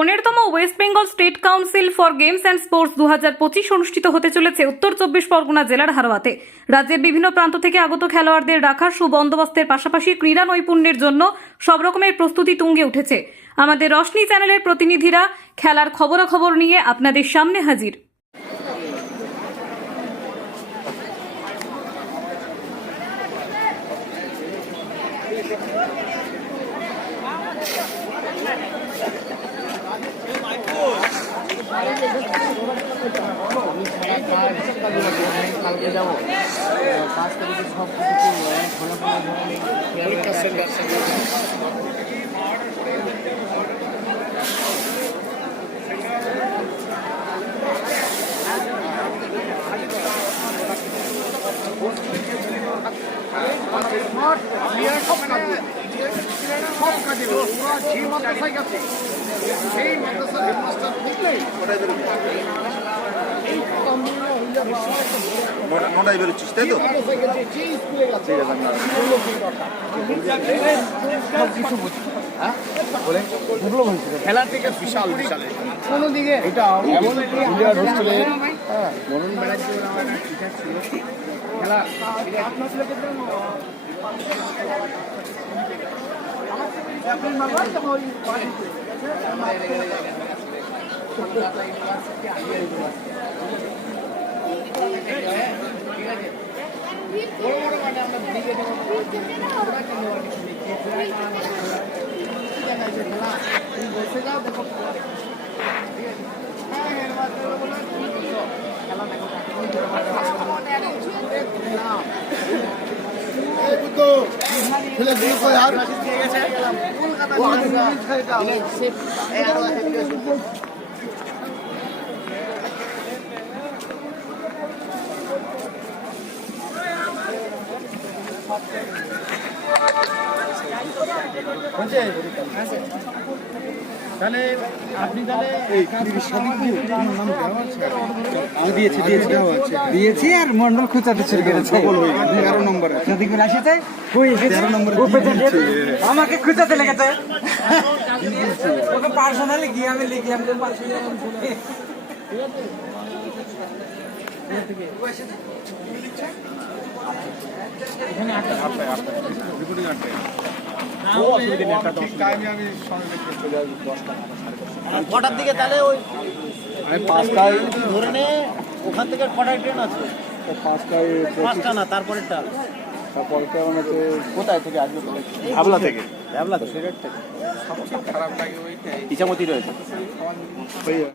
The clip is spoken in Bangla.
15তম West Bengal state council for games and sports 2025 অনুষ্ঠিত হতে চলেছে উত্তর 24 পরগনা জেলার হারোয়াতে। রাজ্যের বিভিন্ন প্রান্ত থেকে আগত খেলোয়াড়দের রাখার সুবন্দোবস্তের পাশাপাশি ক্রীড়া নৈপুণ্যের জন্য সব রকমের প্রস্তুতি তুঙ্গে উঠেছে। আমাদের রশনি চ্যানেলের প্রতিনিধিরা খেলার খবরাখবর নিয়ে আপনাদের সামনে হাজির। কালকে যাবো 5 তারিখে সব নটায় বেরোচ্ছিস তাই তো? খেলা থেকে বিশাল বিশাল কোনো দিকে এটা এমন ইন্ডিয়ার হোস্টেলে বরুণ ব্যানার্জি আমার টিচার ছিল খেলা বড় বড় মানে আমরা দিকে বসে যাও দেখো তাহলে আপনি তাহলে দিয়েছি আর মন্ডল খুঁচাতে শুরু করেছে 11 নম্বরে যদি করে আসেছে কই 13 নম্বরে আমাকে খুঁচাতে লেগেছে ওকে পার্সোনালি গিয়ে আমি লিখি আমি কটার দিকে তাহলে ওই আমি 5টায় ধরে নে ওখান থেকে কটায় ট্রেন আছে 5টা না তারপরেরটা তারপরে মানে কোথায় থেকে আসবে? ভাবলা থেকে সিলেট থেকে খারাপ লাগে ওইটাই ইছামতি রয়েছে